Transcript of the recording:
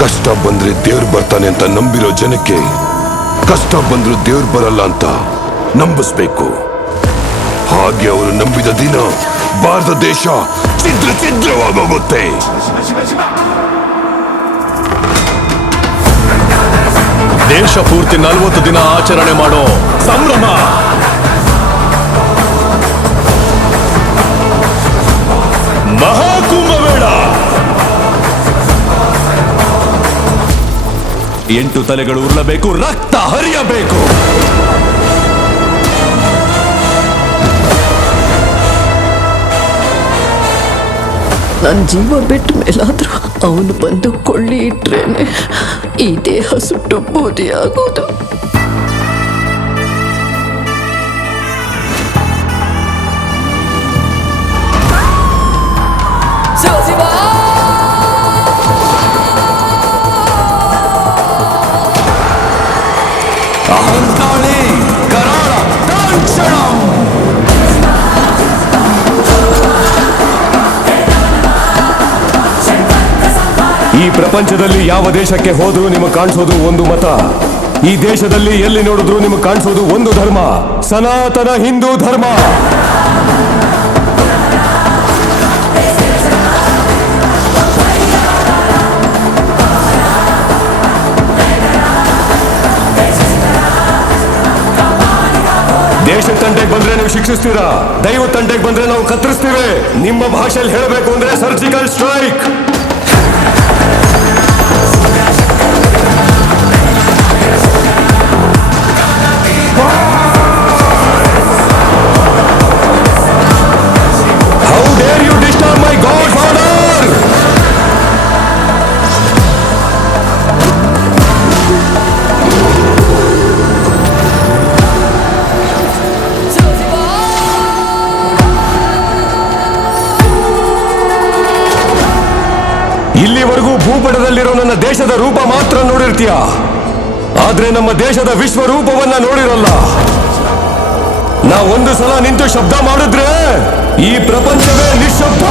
ಕಷ್ಟ ಬಂದ್ರೆ ದೇವ್ರು ಬರ್ತಾನೆ ಅಂತ ನಂಬಿರೋ ಜನಕ್ಕೆ ಕಷ್ಟ ಬಂದ್ರು ದೇವ್ರು ಬರಲ್ಲ ಅಂತ ನಂಬಿಸ್ಬೇಕು. ಹಾಗೆ ಅವರು ನಂಬಿದ ದಿನ ಭಾರತ ದೇಶ ಛಿದ್ರವಾಗೋಗುತ್ತೆ. ದೇಶ ಪೂರ್ತಿ 40 ದಿನ ಆಚರಣೆ ಮಾಡೋ ಸಂಭ್ರಮ, ಮಹಾಕುಂಭಮೇಳ. 8 ತಲೆಗಳು ಉರುಳಬೇಕು, ರಕ್ತ ಹರಿಯಬೇಕು. ನನ್ನ ಜೀವ ಬಿಟ್ಟ ಮೇಲಾದ್ರೂ ಅವನು ಬಂದು ಕೊಳ್ಳಿ ಇಟ್ರೇನೆ ಈ ದೇಹ ಸುಟ್ಟು ಬೂದಿ ಆಗೋದು. ಅಹಂಕಾಳಿ ಕರಾಳ ಕಾಂಕ್ಷಣ. ಈ ಪ್ರಪಂಚದಲ್ಲಿ ಯಾವ ದೇಶಕ್ಕೆ ಹೋದ್ರೂ ನಿಮಗೆ ಕಾಣಿಸೋದು ಒಂದು ಮತ. ಈ ದೇಶದಲ್ಲಿ ಎಲ್ಲಿ ನೋಡಿದ್ರೂ ನಿಮಗೆ ಕಾಣಿಸೋದು ಒಂದು ಧರ್ಮ, ಸನಾತನ ಹಿಂದೂ ಧರ್ಮ. ದೇಶ ತಂಟೆಗೆ ಬಂದ್ರೆ ನೀವು ಶಿಕ್ಷಿಸ್ತೀರಾ, ದೈವ ತಂಟೆಗೆ ಬಂದ್ರೆ ನಾವು ಕತ್ತರಿಸ್ತೀವಿ. ನಿಮ್ಮ ಭಾಷೆಯಲ್ಲಿ ಹೇಳಬೇಕು ಅಂದ್ರೆ surgical strike. How dare you disturb my God's order? ಇಲ್ಲಿವರೆಗೂ ಭೂಪಟದಲ್ಲಿರೋ ನನ್ನ ದೇಶದ ರೂಪ ಮಾತ್ರ ನೋಡಿರ್ತೀಯ, ಆದ್ರೆ ನಮ್ಮ ದೇಶದ ವಿಶ್ವರೂಪವನ್ನ ನೋಡಿರಲ್ಲ. ನಾ ಒಂದು ಸಲ ನಿಂತು ಶಬ್ದ ಮಾಡಿದ್ರೆ ಈ ಪ್ರಪಂಚವೇ ನಿಶ್ಶಬ್ದ.